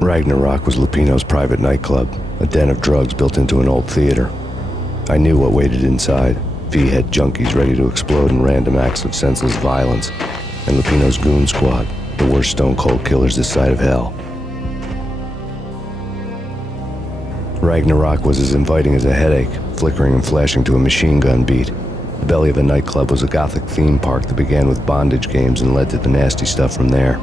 Ragnarok was Lupino's private nightclub, a den of drugs built into an old theater. I knew what waited inside: V-head junkies ready to explode in random acts of senseless violence, and Lupino's goon squad, the worst stone-cold killers this side of hell. Ragnarok was as inviting as a headache, flickering and flashing to a machine gun beat. The belly of a nightclub was a gothic theme park that began with bondage games and led to the nasty stuff from there.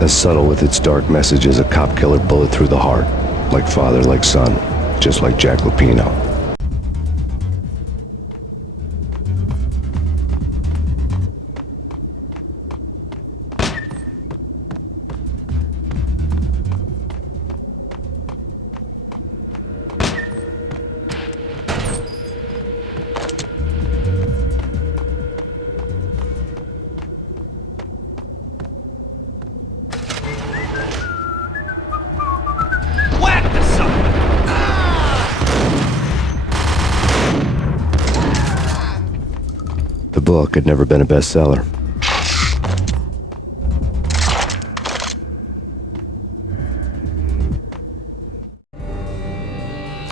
As subtle with its dark message as a cop killer bullet through the heart, like father, like son, just like Jack Lupino. The book had never been a bestseller.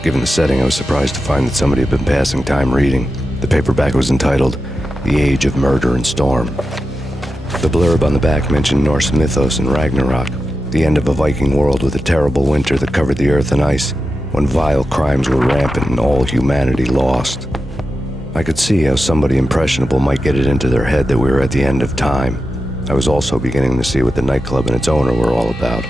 Given the setting, I was surprised to find that somebody had been passing time reading. The paperback was entitled The Age of Murder and Storm. The blurb on the back mentioned Norse mythos and Ragnarok, the end of a Viking world with a terrible winter that covered the earth in ice, when vile crimes were rampant and all humanity lost. I could see how somebody impressionable might get it into their head that we were at the end of time. I was also beginning to see what the nightclub and its owner were all about.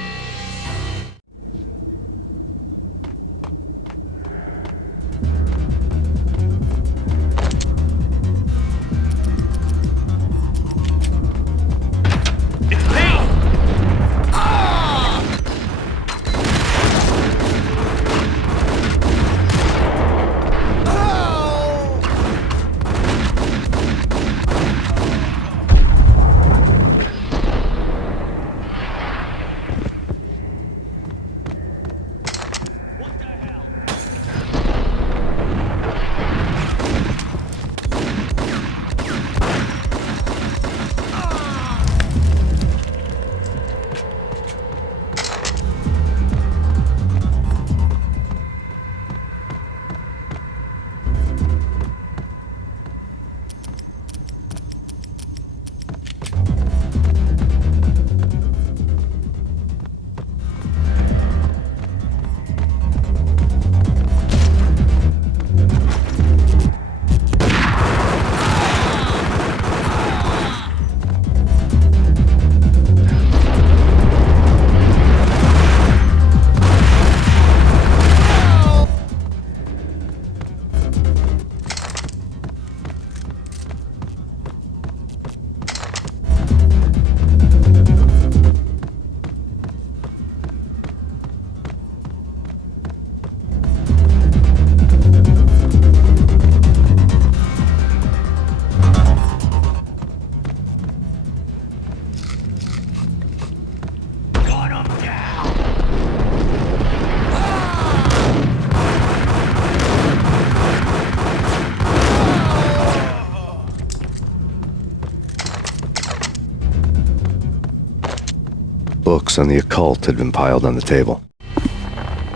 Books on the occult had been piled on the table.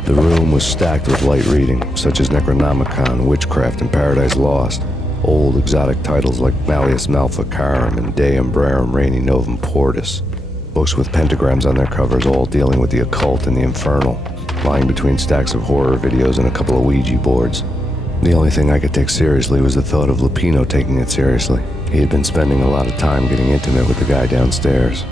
The room was stacked with light reading, such as Necronomicon, Witchcraft, and Paradise Lost. Old exotic titles like Malleus Maleficarum and De Umbrarum Reini Novum Portis. Books with pentagrams on their covers, all dealing with the occult and the infernal, lying between stacks of horror videos and a couple of Ouija boards. The only thing I could take seriously was the thought of Lupino taking it seriously. He had been spending a lot of time getting intimate with the guy downstairs.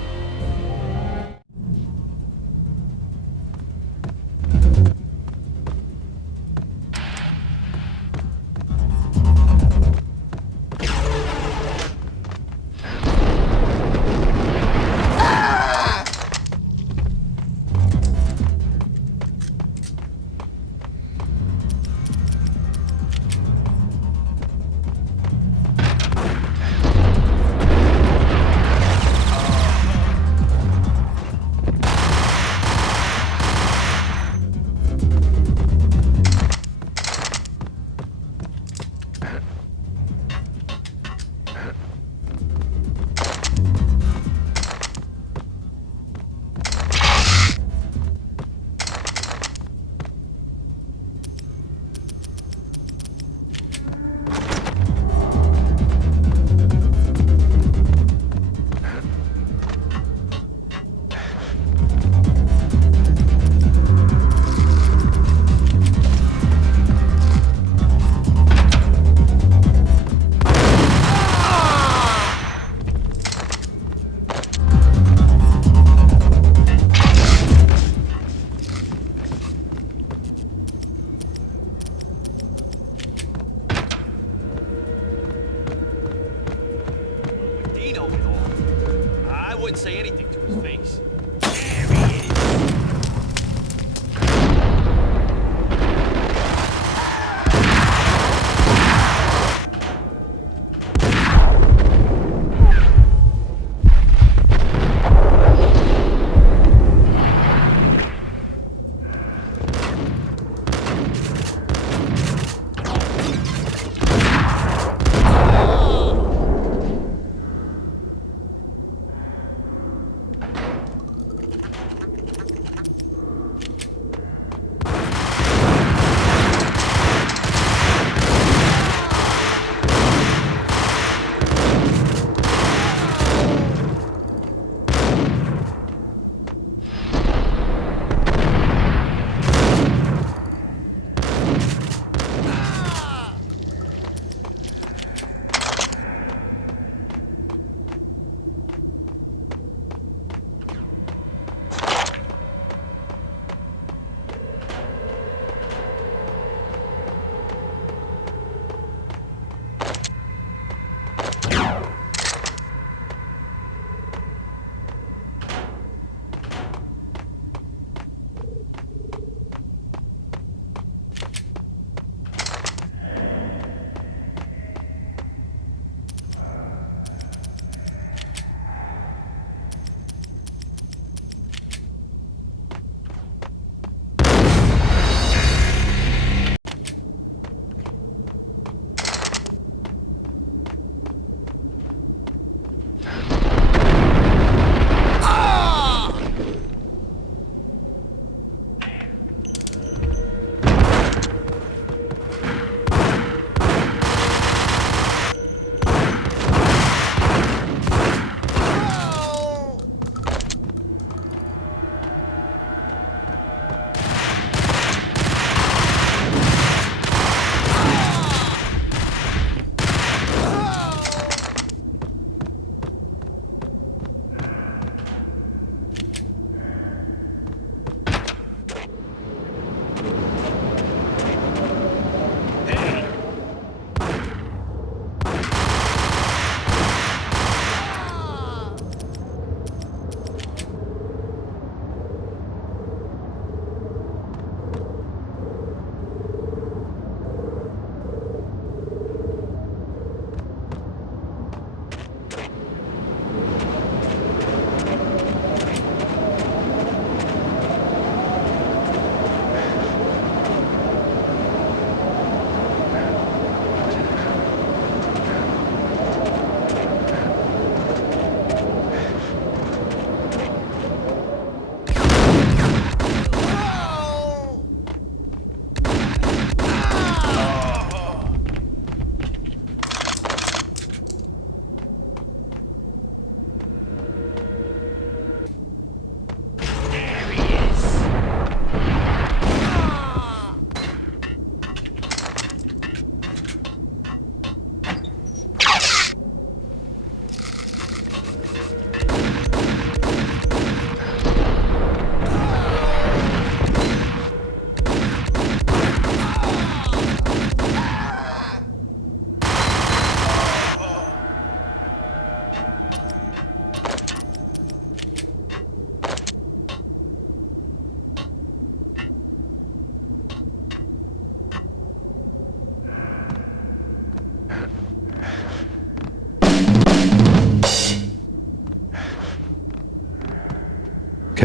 wouldn't say anything to his face.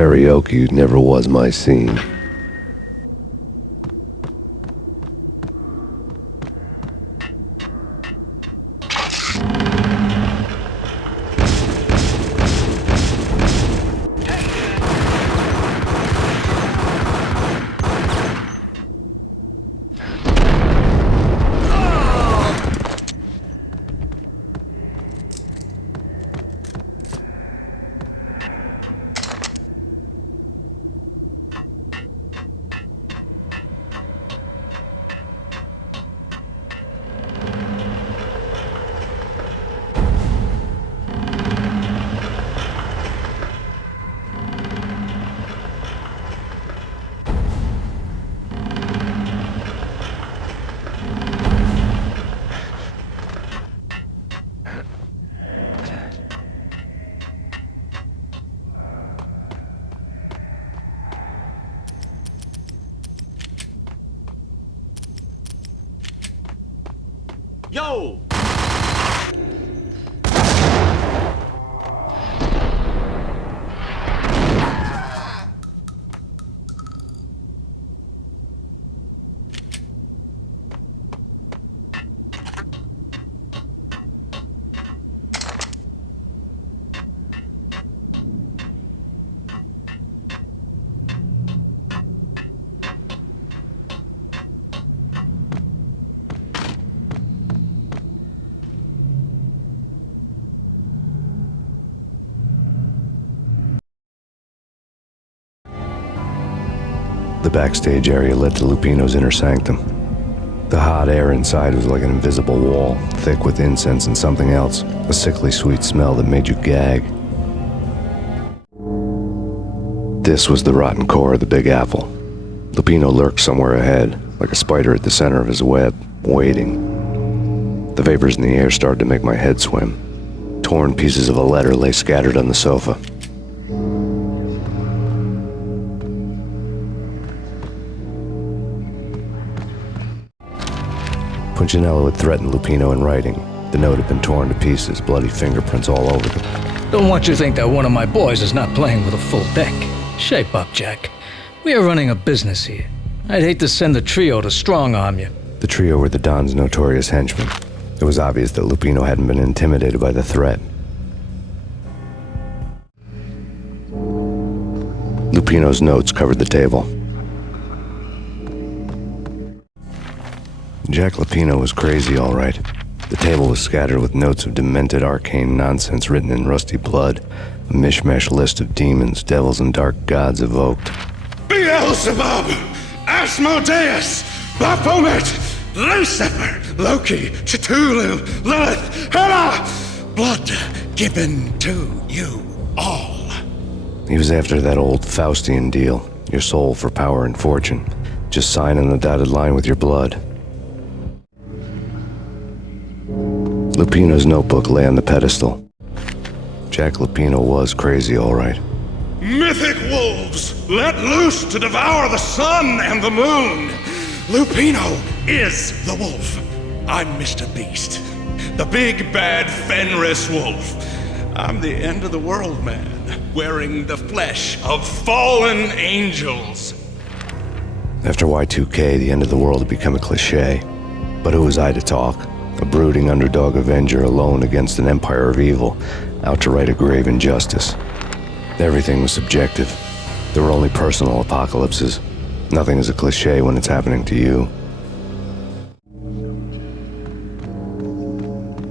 Karaoke never was my scene. go! The backstage area led to Lupino's inner sanctum. The hot air inside was like an invisible wall, thick with incense and something else, a sickly sweet smell that made you gag. This was the rotten core of the Big Apple. Lupino lurked somewhere ahead, like a spider at the center of his web, waiting. The vapors in the air started to make my head swim. Torn pieces of a letter lay scattered on the sofa. Punchinello had threatened Lupino in writing. The note had been torn to pieces, bloody fingerprints all over them. Don't want you to think that one of my boys is not playing with a full deck. Shape up, Jack. We are running a business here. I'd hate to send the trio to strong-arm you. The trio were the Don's notorious henchmen. It was obvious that Lupino hadn't been intimidated by the threat. Lupino's notes covered the table. Jack Lupino was crazy, all right. The table was scattered with notes of demented arcane nonsense written in rusty blood, a mishmash list of demons, devils, and dark gods evoked. Beelzebub, Asmodeus, Baphomet, Lucifer, Loki, Cthulhu, Lilith, Hela, blood given to you all. He was after that old Faustian deal, your soul for power and fortune. Just sign on the dotted line with your blood. Lupino's notebook lay on the pedestal. Jack Lupino was crazy, all right. Mythic wolves, let loose to devour the sun and the moon. Lupino is the wolf. I'm Mr. Beast, the big bad Fenris wolf. I'm the end of the world man, wearing the flesh of fallen angels. After Y2K, the end of the world had become a cliche. But who was I to talk? A brooding underdog avenger alone against an empire of evil, out to right a grave injustice. Everything was subjective. There were only personal apocalypses. Nothing is a cliche when it's happening to you.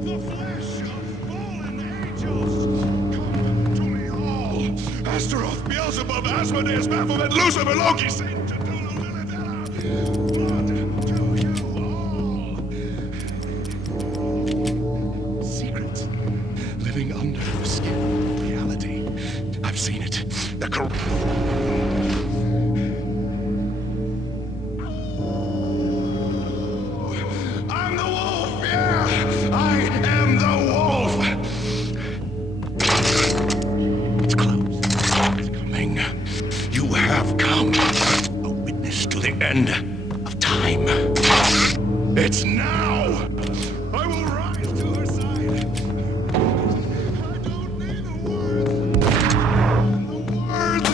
The flesh of fallen angels, come to me all. Astaroth, Beelzebub, Asmodeus, Baphomet, Lucifer, Loki, Satan, Cthulhu, Lilith, Hela, blood to you all. Secrets living under the skin of reality. I've seen it. I'm the wolf, yeah! I am the wolf! It's close. It's coming. You have come. A witness to the end of time. It's now! I will rise to her side. I don't need the words. The words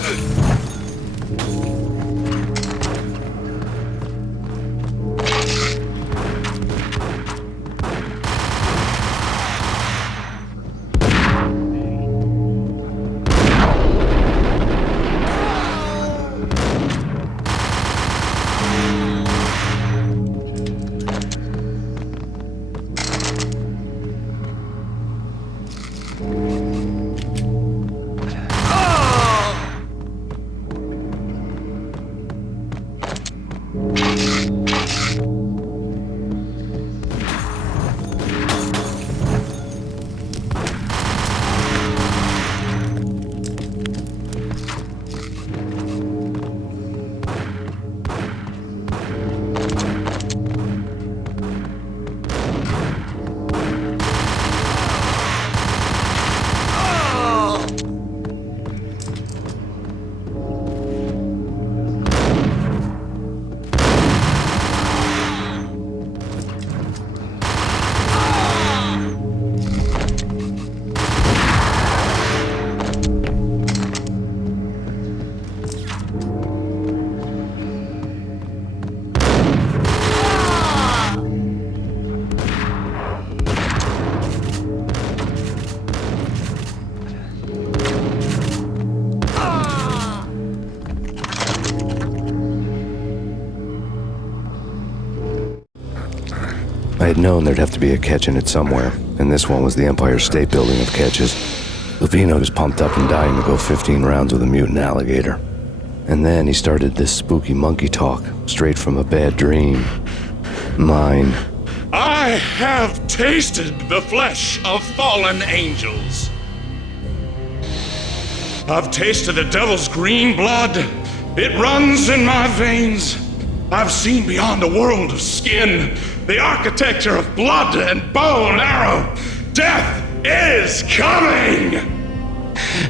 I had known there'd have to be a catch in it somewhere, and this one was the Empire State Building of catches. Lupino was pumped up and dying to go 15 rounds with a mutant alligator. And then he started this spooky monkey talk, straight from a bad dream. Mine. I have tasted the flesh of fallen angels. I've tasted the devil's green blood. It runs in my veins. I've seen beyond a world of skin, the architecture of blood and bow and arrow. Death is coming!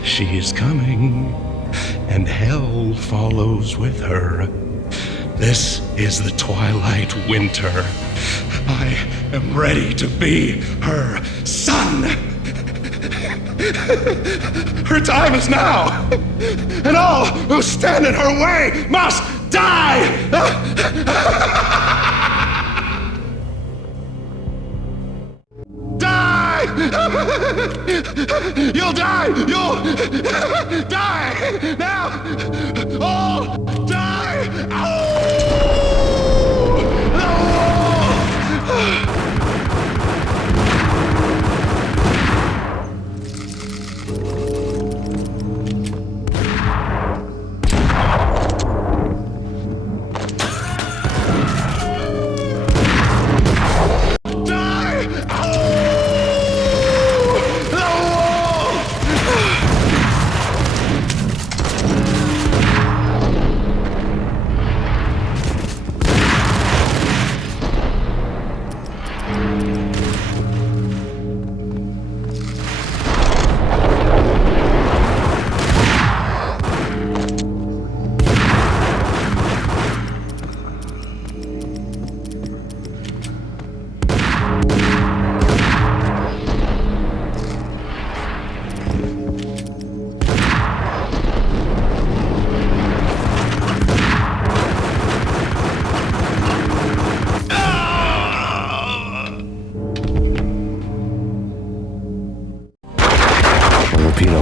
She is coming, and hell follows with her. This is the twilight winter. I am ready to be her son. Her time is now, and all who stand in her way must die! Die! You'll die! You'll die! Now! All die!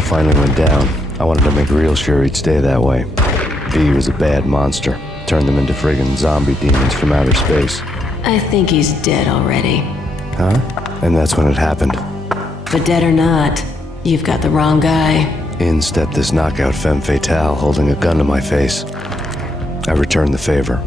Finally went down. I wanted to make real sure he'd stay that way. V was a bad monster. Turned them into friggin' zombie demons from outer space. I think he's dead already. Huh? And that's when it happened. But dead or not, you've got the wrong guy. In stepped this knockout femme fatale holding a gun to my face. I returned the favor.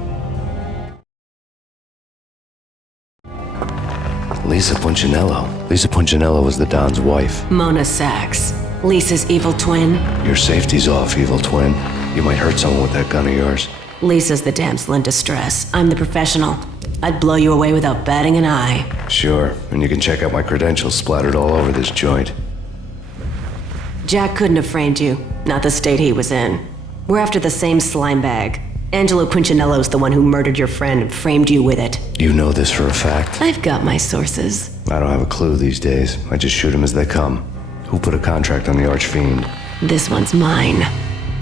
Lisa Punchinello. Lisa Punchinello was the Don's wife. Mona Sachs, Lisa's evil twin. Your safety's off, evil twin. You might hurt someone with that gun of yours. Lisa's the damsel in distress. I'm the professional. I'd blow you away without batting an eye. Sure, and you can check out my credentials splattered all over this joint. Jack couldn't have framed you, not the state he was in. We're after the same slime bag. Angelo Punchinello's the one who murdered your friend and framed you with it. You know this for a fact. I've got my sources. I don't have a clue these days. I just shoot them as they come. Who put a contract on the archfiend? This one's mine.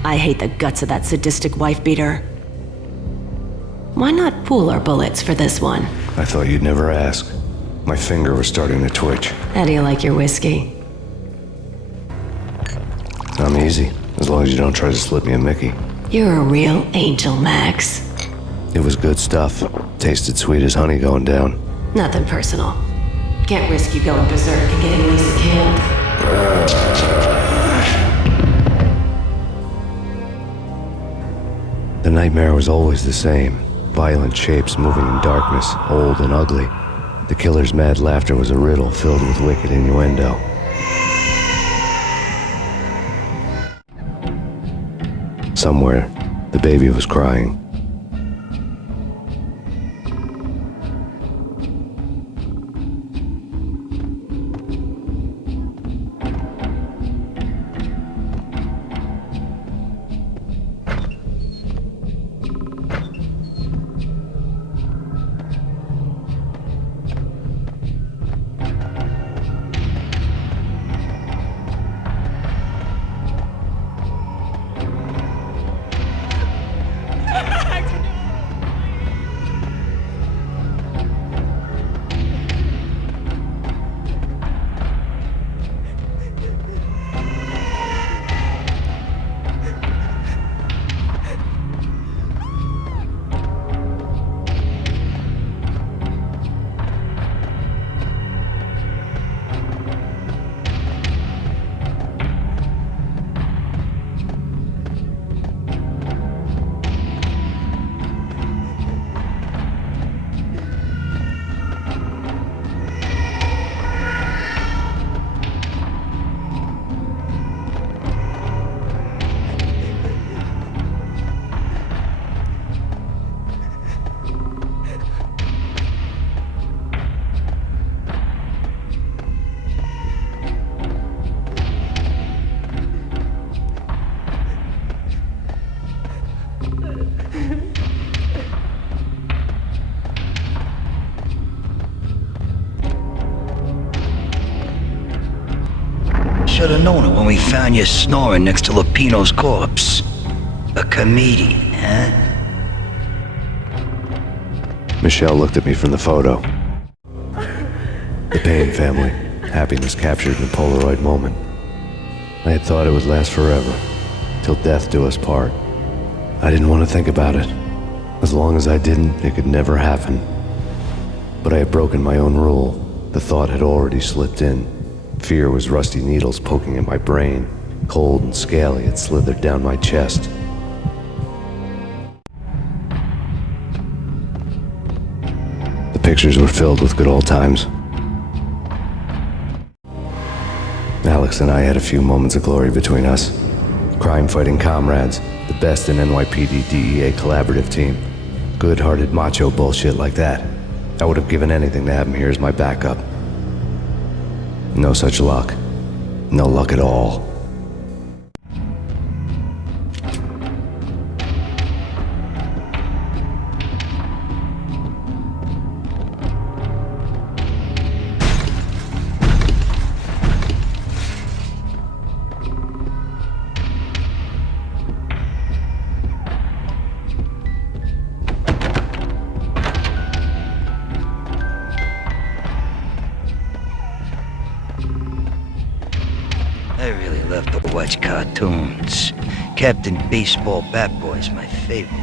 I hate the guts of that sadistic wife-beater. Why not pool our bullets for this one? I thought you'd never ask. My finger was starting to twitch. How do you like your whiskey? I'm easy, as long as you don't try to slip me a Mickey. You're a real angel, Max. It was good stuff. Tasted sweet as honey going down. Nothing personal. Can't risk you going berserk and getting Lisa killed. The nightmare was always the same. Violent shapes moving in darkness, old and ugly. The killer's mad laughter was a riddle filled with wicked innuendo. Somewhere, the baby was crying. Should have known it when we found you snoring next to Lupino's corpse. A comedian, huh? Michelle looked at me from the photo. The Payne family. Happiness captured in a Polaroid moment. I had thought it would last forever, till death do us part. I didn't want to think about it. As long as I didn't, it could never happen. But I had broken my own rule. The thought had already slipped in. Fear was rusty needles poking at my brain. Cold and scaly, it slithered down my chest. The pictures were filled with good old times. Alex and I had a few moments of glory between us. Crime-fighting comrades, the best in NYPD DEA collaborative team. Good-hearted macho bullshit like that. I would have given anything to have him here as my backup. No such luck. No luck at all. I really love to watch cartoons. Captain Baseball Bat Boy's my favorite.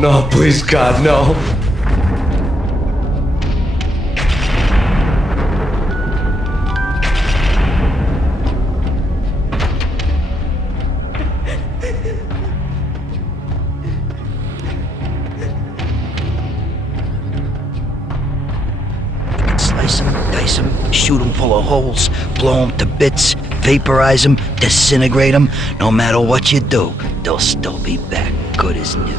No, please God, no. Slice them, dice them, shoot them full of holes, blow them to bits, vaporize them, disintegrate them. No matter what you do, they'll still be back, good as new.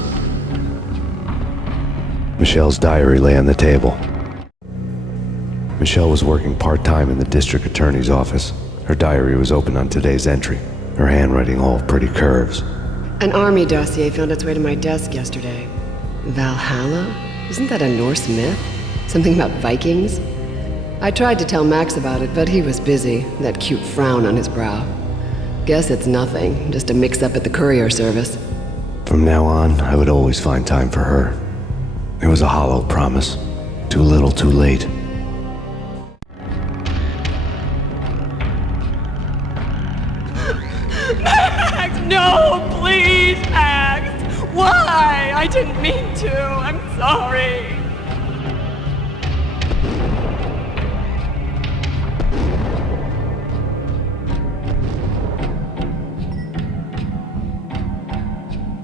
Michelle's diary lay on the table. Michelle was working part-time in the district attorney's office. Her diary was open on today's entry, her handwriting all pretty curves. An army dossier found its way to my desk yesterday. Valhalla? Isn't that a Norse myth? Something about Vikings? I tried to tell Max about it, but he was busy, that cute frown on his brow. Guess it's nothing, just a mix-up at the courier service. From now on, I would always find time for her. It was a hollow promise. Too little, too late. Max, no, please, Max. Why? I didn't mean to. I'm sorry.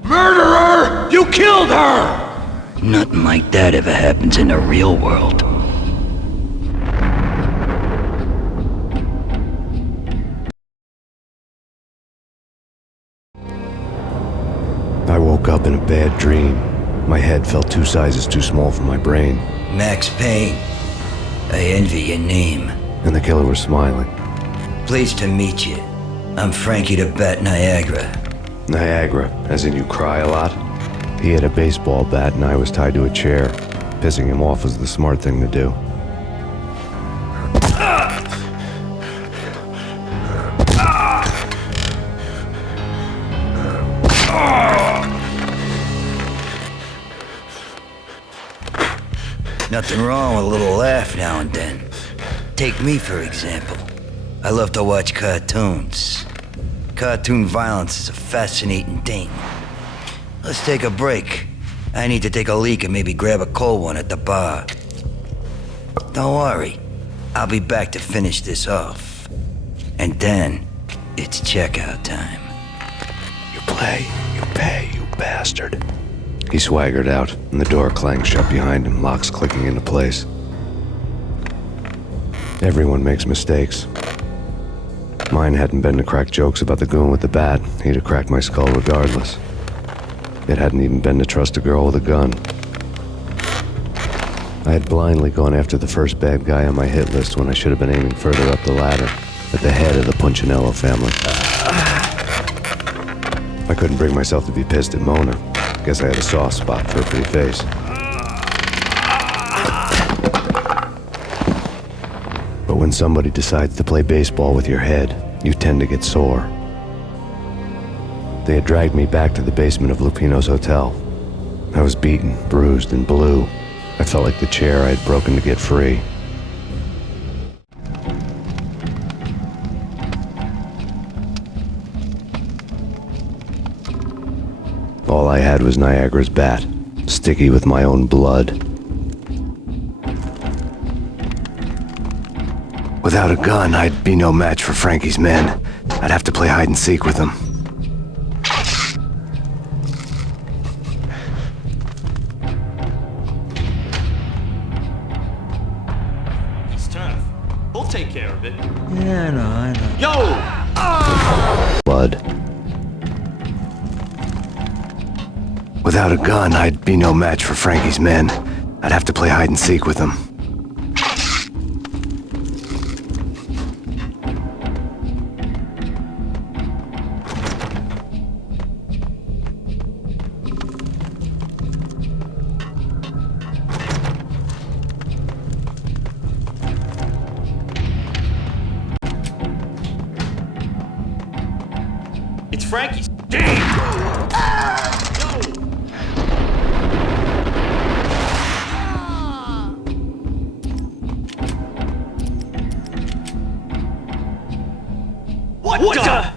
Murderer! You killed her! Nothing like that ever happens in the real world. I woke up in a bad dream. My head felt 2 sizes too small for my brain. Max Payne, I envy your name. and the killer was smiling. Pleased to meet you. I'm Frankie the Bat Niagara. Niagara, as in you cry a lot? He had a baseball bat and I was tied to a chair. Pissing him off was the smart thing to do. Nothing wrong with a little laugh now and then. Take me, for example. I love to watch cartoons. Cartoon violence is a fascinating thing. Let's take a break. I need to take a leak and maybe grab a cold one at the bar. Don't worry. I'll be back to finish this off. And then, it's checkout time. You play, you pay, you bastard. He swaggered out, and the door clanged shut behind him, locks clicking into place. Everyone makes mistakes. Mine hadn't been to crack jokes about the goon with the bat. He'd have cracked my skull regardless. It hadn't even been to trust a girl with a gun. I had blindly gone after the first bad guy on my hit list when I should have been aiming further up the ladder, at the head of the Punchinello family. I couldn't bring myself to be pissed at Mona. Guess I had a soft spot for a pretty face. But when somebody decides to play baseball with your head, you tend to get sore. They had dragged me back to the basement of Lupino's hotel. I was beaten, bruised, and blue. I felt like the chair I had broken to get free. All I had was Niagara's bat, sticky with my own blood. Without a gun, I'd be no match for Frankie's men. I'd have to play hide and seek with them. It's tough. We'll take care of it. Yeah, I know. Yo! Blood. Without a gun, I'd be no match for Frankie's men. I'd have to play hide and seek with them. It's Frankie's game! What the?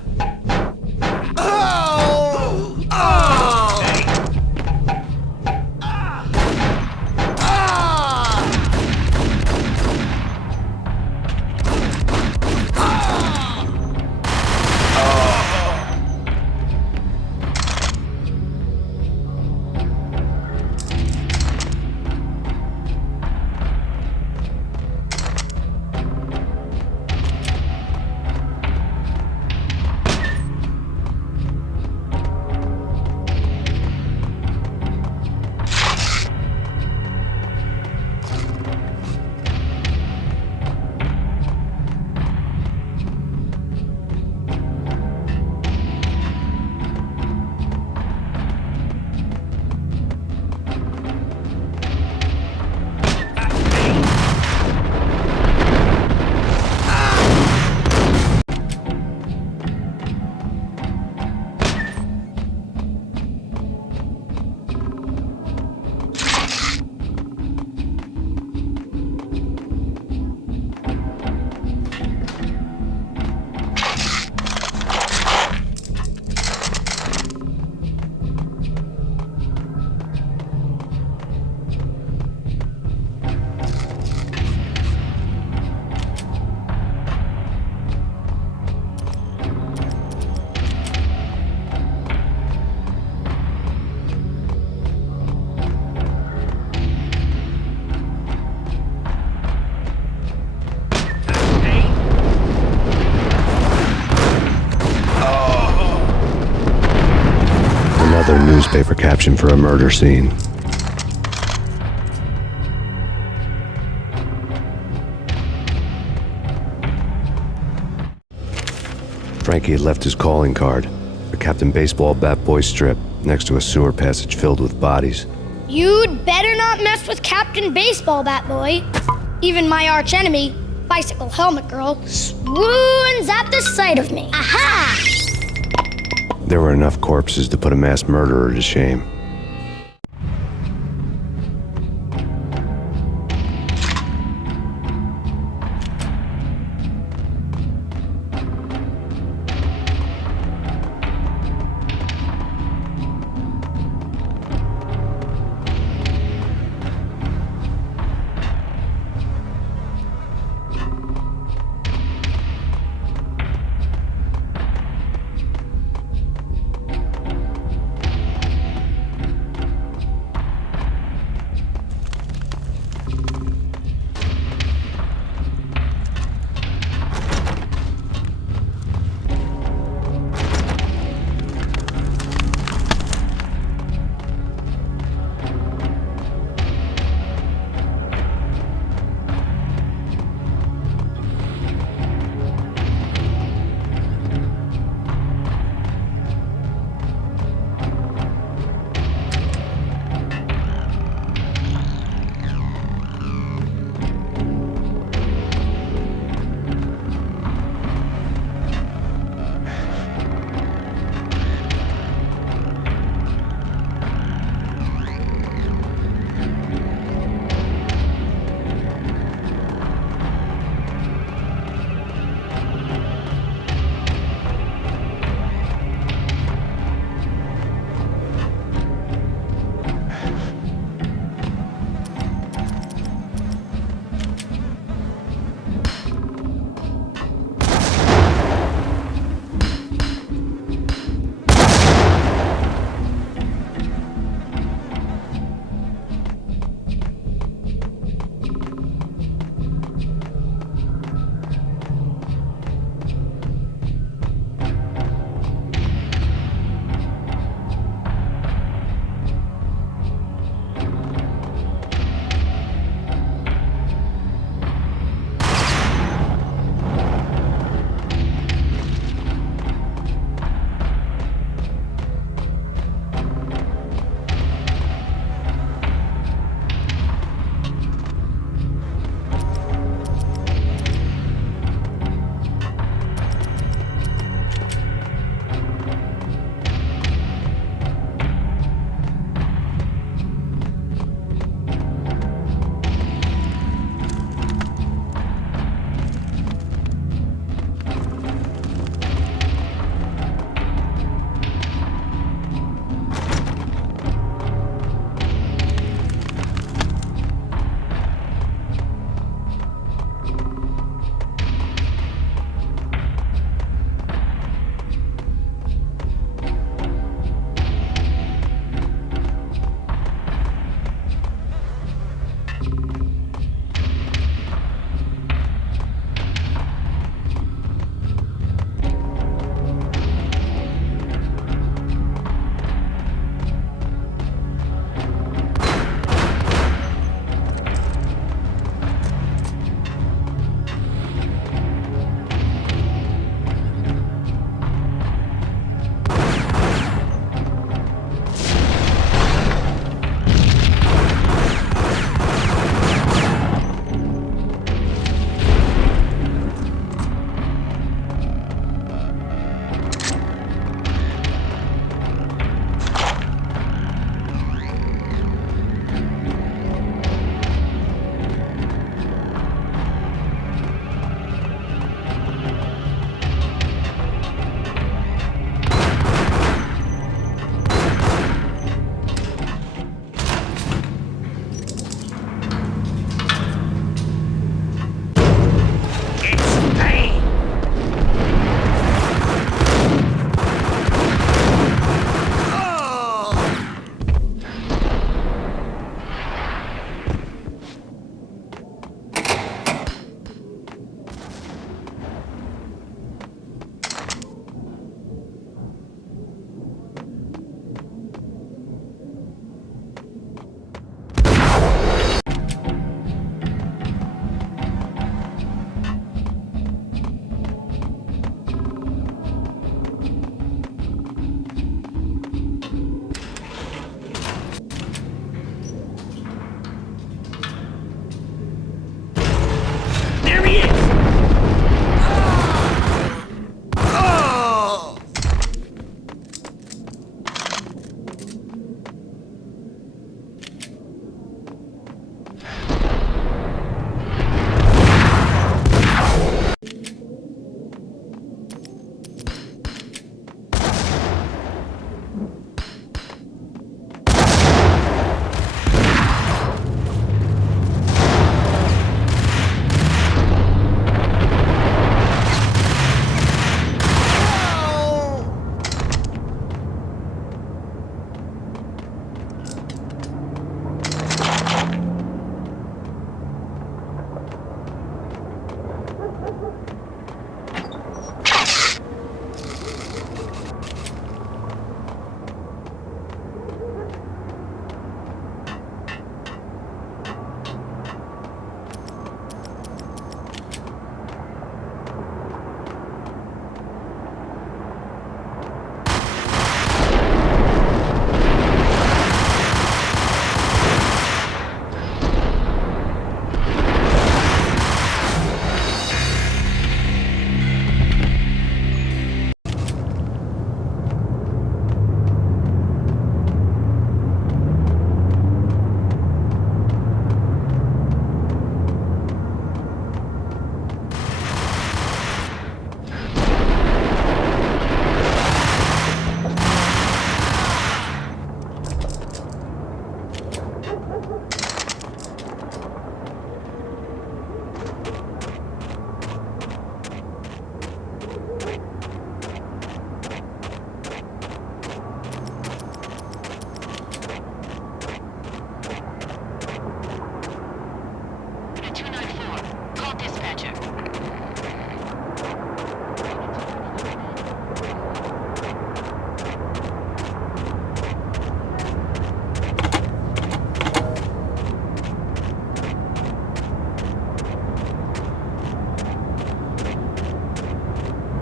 Another newspaper caption for a murder scene. Frankie had left his calling card, a Captain Baseball bat boy strip, next to a sewer passage filled with bodies. You'd better not mess with Captain Baseball Bat Boy. Even my arch enemy, Bicycle Helmet Girl, swoons at the sight of me. Aha! There were enough corpses to put a mass murderer to shame.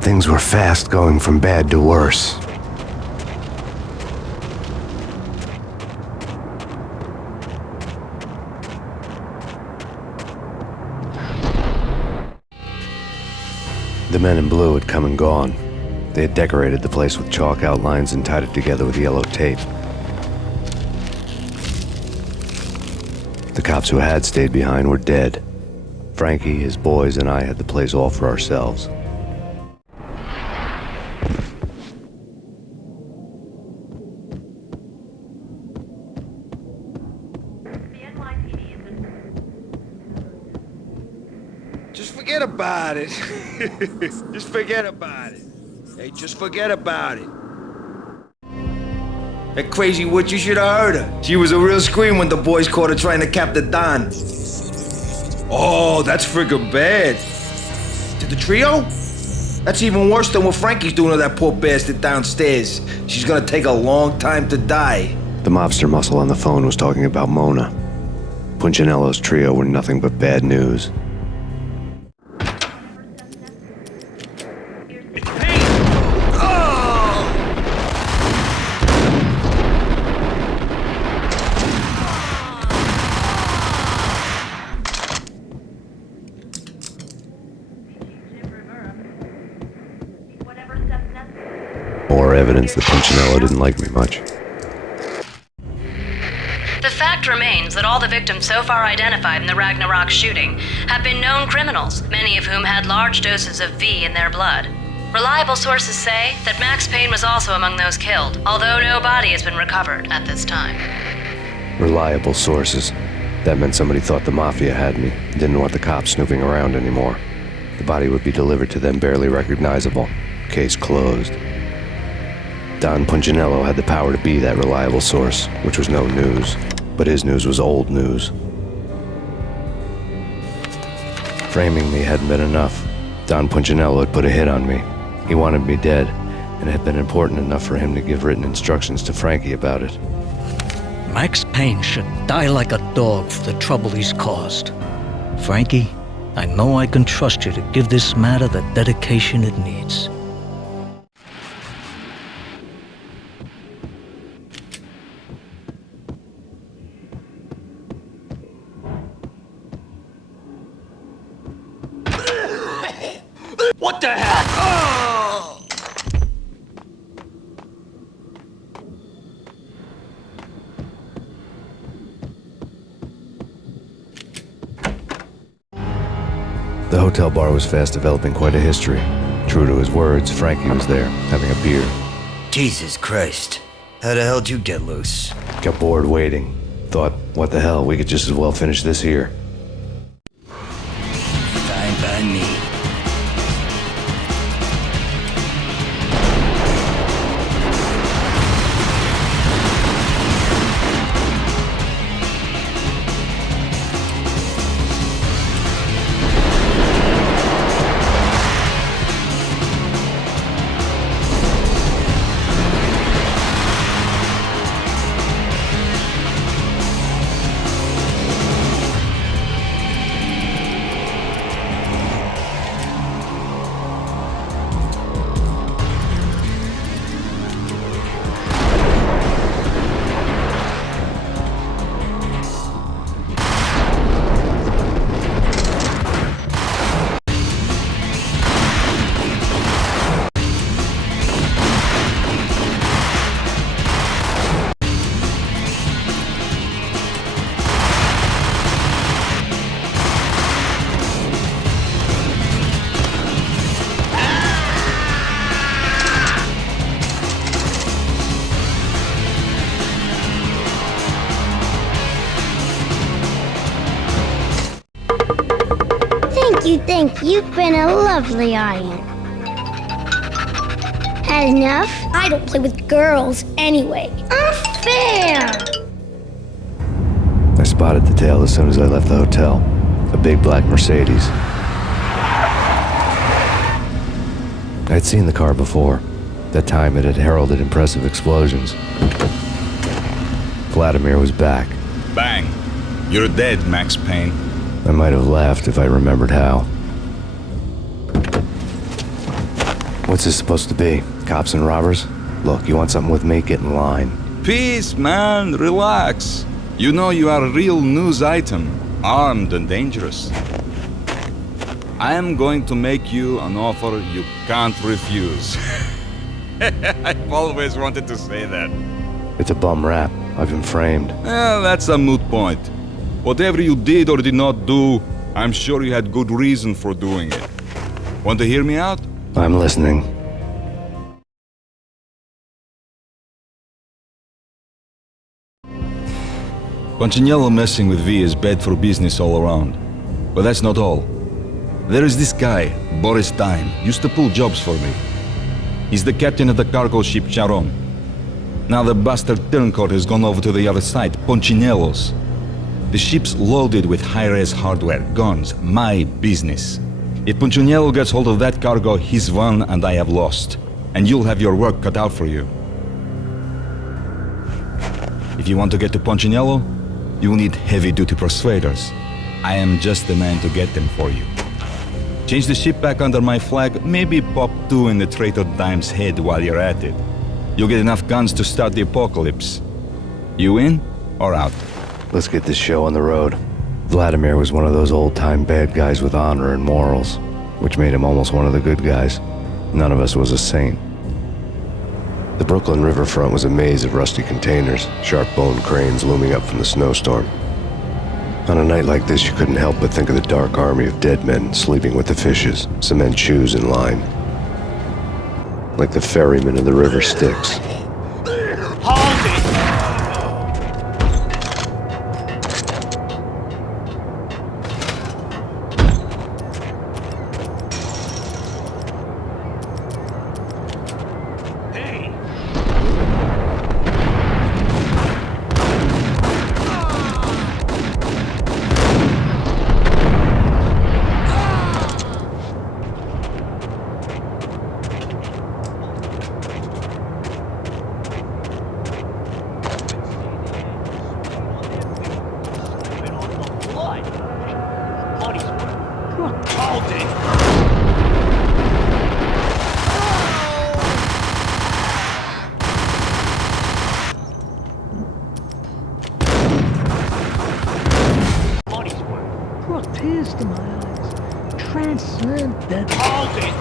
Things were fast going from bad to worse. The men in blue had come and gone. They had decorated the place with chalk outlines and tied it together with yellow tape. The cops who had stayed behind were dead. Frankie, his boys, and I had the place all for ourselves. Just forget about it. Just forget about it. Hey, just forget about it. That crazy witch, you should have heard her. She was a real scream when the boys caught her trying to cap the Don. Oh, that's friggin' bad. To the trio? That's even worse than what Frankie's doing to that poor bastard downstairs. She's gonna take a long time to die. The mobster muscle on the phone was talking about Mona. Punchinello's trio were nothing but bad news. More evidence that Punchinello didn't like me much. The fact remains that all the victims so far identified in the Ragnarok shooting have been known criminals, many of whom had large doses of V in their blood. Reliable sources say that Max Payne was also among those killed, although no body has been recovered at this time. Reliable sources. That meant somebody thought the Mafia had me, didn't want the cops snooping around anymore. The body would be delivered to them barely recognizable. Case closed. Don Punchinello had the power to be that reliable source, which was no news. But his news was old news. Framing me hadn't been enough. Don Punchinello had put a hit on me. He wanted me dead, and it had been important enough for him to give written instructions to Frankie about it. Max Payne should die like a dog for the trouble he's caused. Frankie, I know I can trust you to give this matter the dedication it needs. What the hell? Oh! The hotel bar was fast developing quite a history. True to his words, Frankie was there, having a beer. Jesus Christ. How the hell did you get loose? Got bored waiting. Thought, what the hell, we could just as well finish this here. Fine by me. You think you've been a lovely audience. Had enough? I don't play with girls anyway. Unfair! I spotted the tail as soon as I left the hotel. A big black Mercedes. I'd seen the car before. That time it had heralded impressive explosions. Vladimir was back. Bang. You're dead, Max Payne. I might have laughed if I remembered how. What's this supposed to be? Cops and robbers? Look, you want something with me? Get in line. Peace, man. Relax. You know you are a real news item, armed and dangerous. I am going to make you an offer you can't refuse. I've always wanted to say that. It's a bum rap. I've been framed. Well, that's a moot point. Whatever you did or did not do, I'm sure you had good reason for doing it. Want to hear me out? I'm listening. Punchinello messing with V is bad for business all around. But that's not all. There is this guy, Boris Stein, used to pull jobs for me. He's the captain of the cargo ship Charon. Now the bastard turncoat has gone over to the other side, Punchinello's. The ship's loaded with high-res hardware, guns, my business. If Punchinello gets hold of that cargo, he's won and I have lost. And you'll have your work cut out for you. If you want to get to Punchinello, you'll need heavy-duty persuaders. I am just the man to get them for you. Change the ship back under my flag, maybe pop 2 in the traitor Dime's head while you're at it. You'll get enough guns to start the apocalypse. You in or out? Let's get this show on the road. Vladimir was one of those old-time bad guys with honor and morals, which made him almost one of the good guys. None of us was a saint. The Brooklyn riverfront was a maze of rusty containers, sharp-boned cranes looming up from the snowstorm. On a night like this, you couldn't help but think of the dark army of dead men sleeping with the fishes, cement shoes in line. Like the ferryman in the river Styx. Tears to my eyes. Transcendent. Hold it!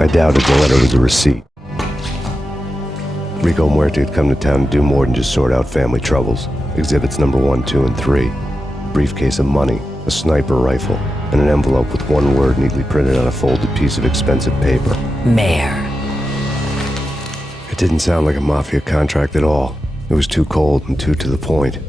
I doubted the letter was a receipt. Rico Muerte had come to town to do more than just sort out family troubles. Exhibits number 1, 2, and 3. A briefcase of money, a sniper rifle, and an envelope with one word neatly printed on a folded piece of expensive paper. Mayor. It didn't sound like a mafia contract at all. It was too cold and too to the point.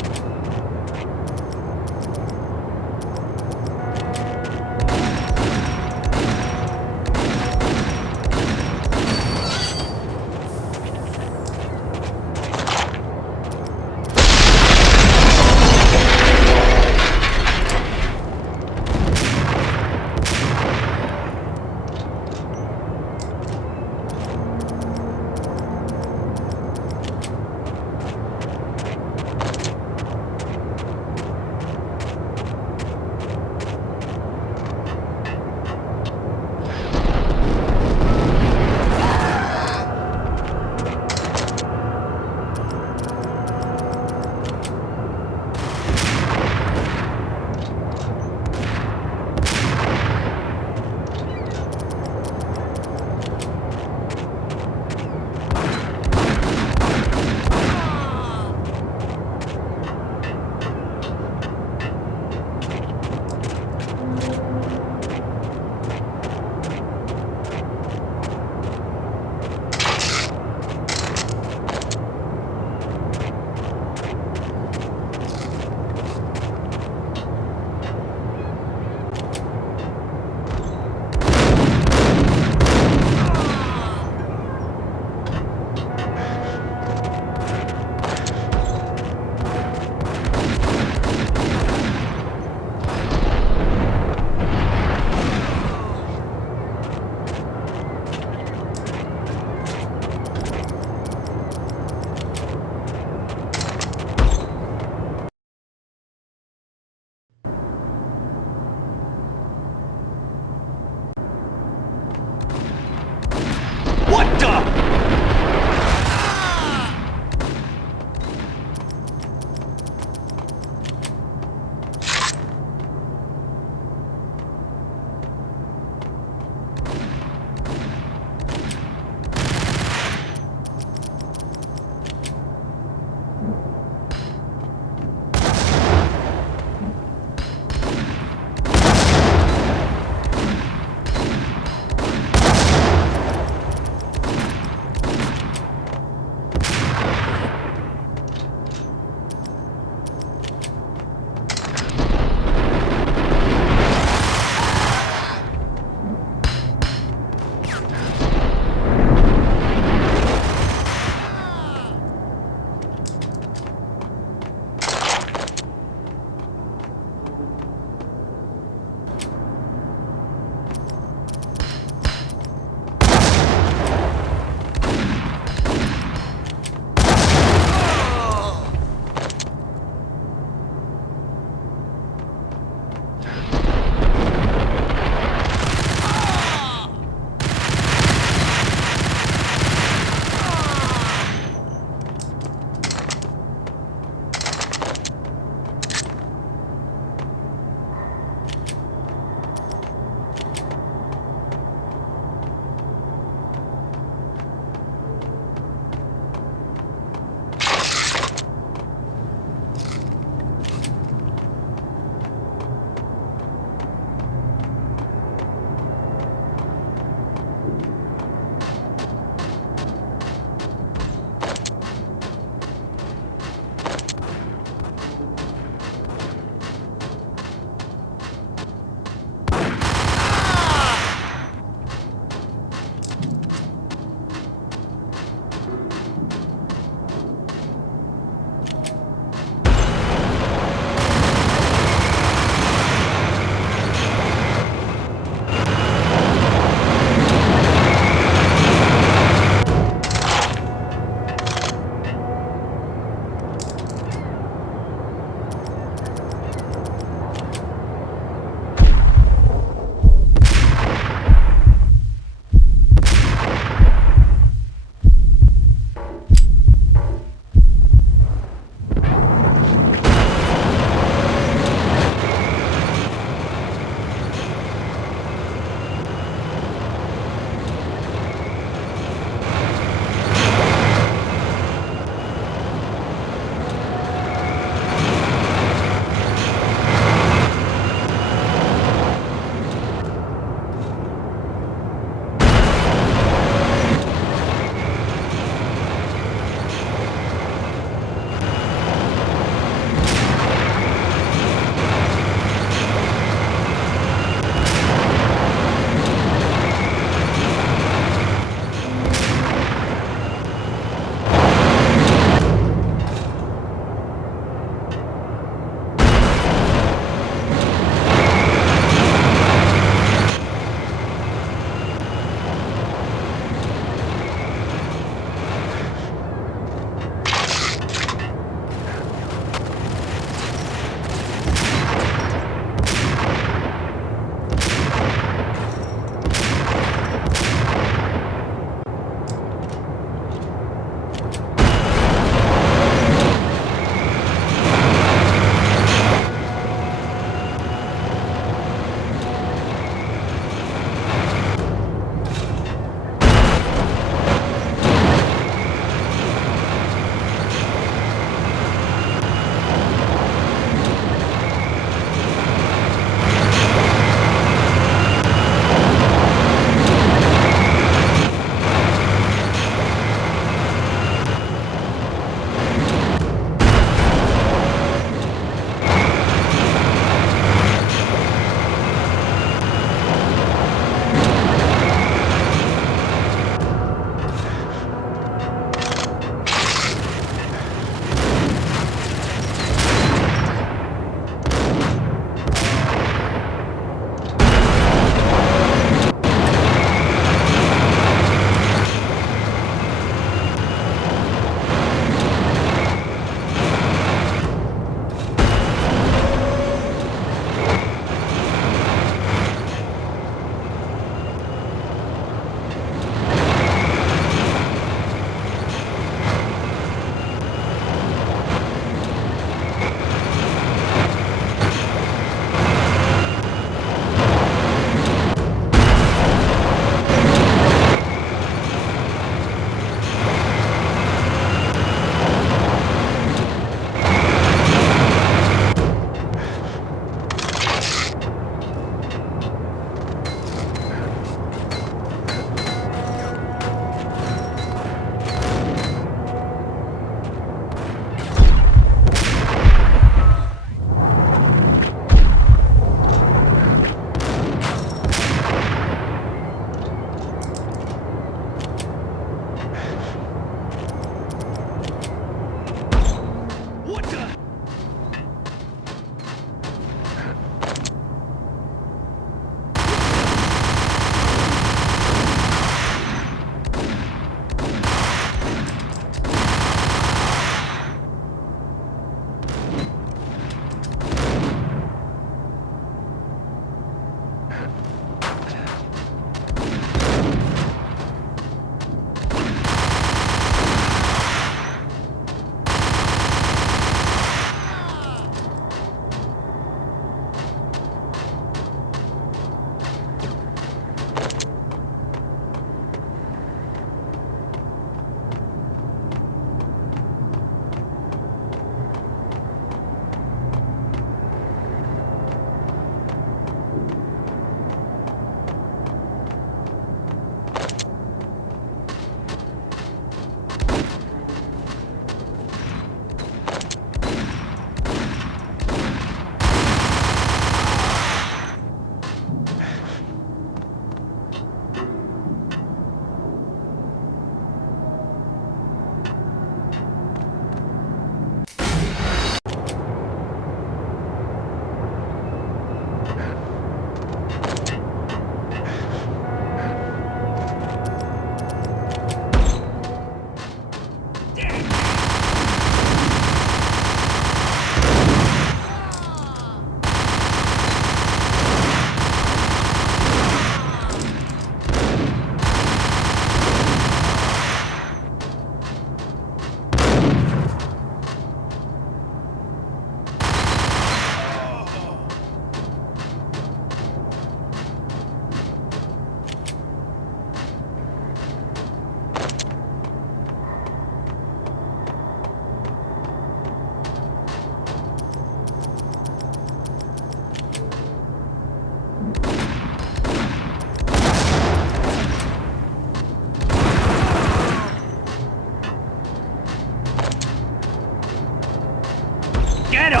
Get him!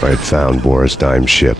I had found Boris Dime's ship.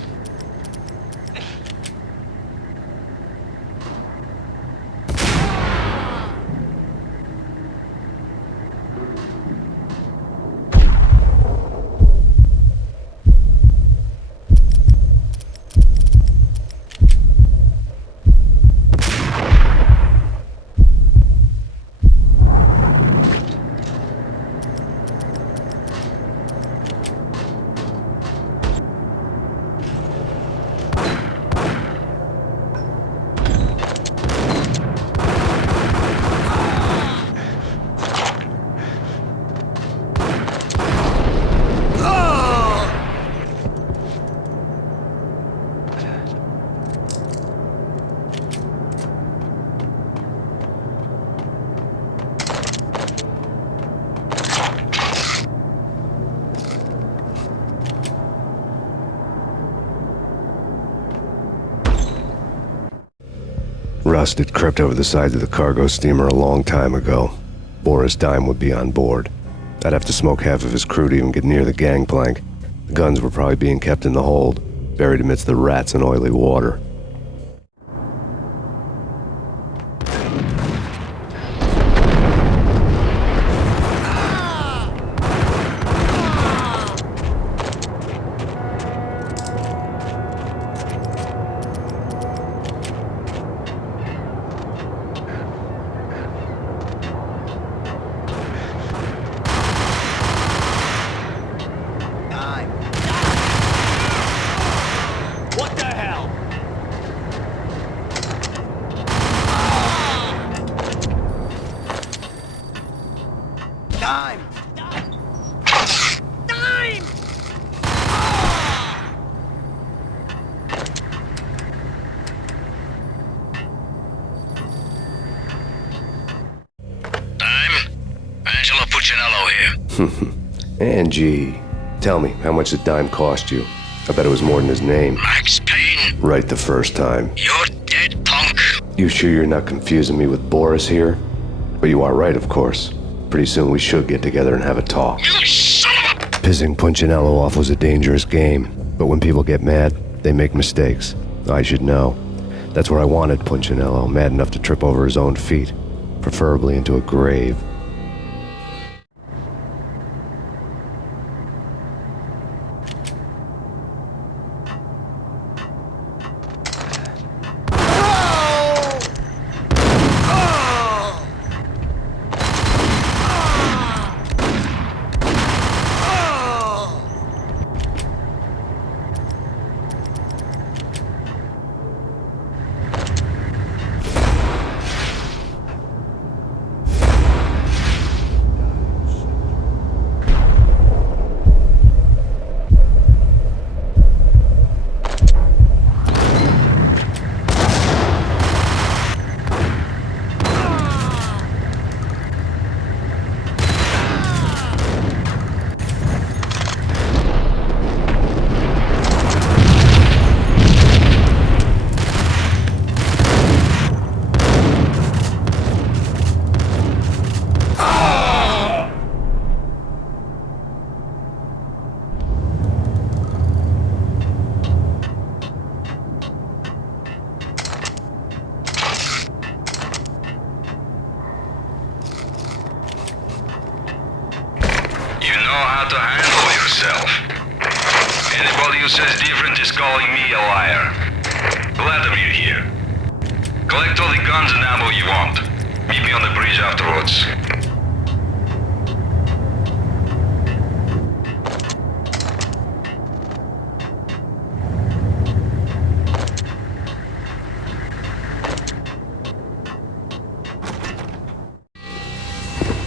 Rust had crept over the sides of the cargo steamer a long time ago. Boris Dime would be on board. I'd have to smoke half of his crew to even get near the gangplank. The guns were probably being kept in the hold, buried amidst the rats and oily water. Angie, tell me, how much did Dime cost you? I bet it was more than his name. Max Payne. Right the first time. You're dead, punk. You sure you're not confusing me with Boris here? But you are right, of course. Pretty soon we should get together and have a talk. You son of a... Pissing Punchinello off was a dangerous game, but when people get mad, they make mistakes. I should know. That's where I wanted Punchinello, mad enough to trip over his own feet, preferably into a grave.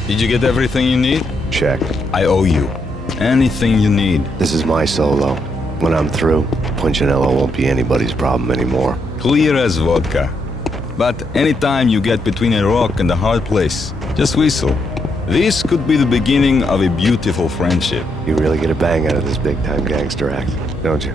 Did you get everything you need? Check. I owe you. Anything you need. This is my solo. When I'm through, Punchinello won't be anybody's problem anymore. Clear as vodka. But anytime you get between a rock and a hard place, just whistle. This could be the beginning of a beautiful friendship. You really get a bang out of this big-time gangster act, don't you?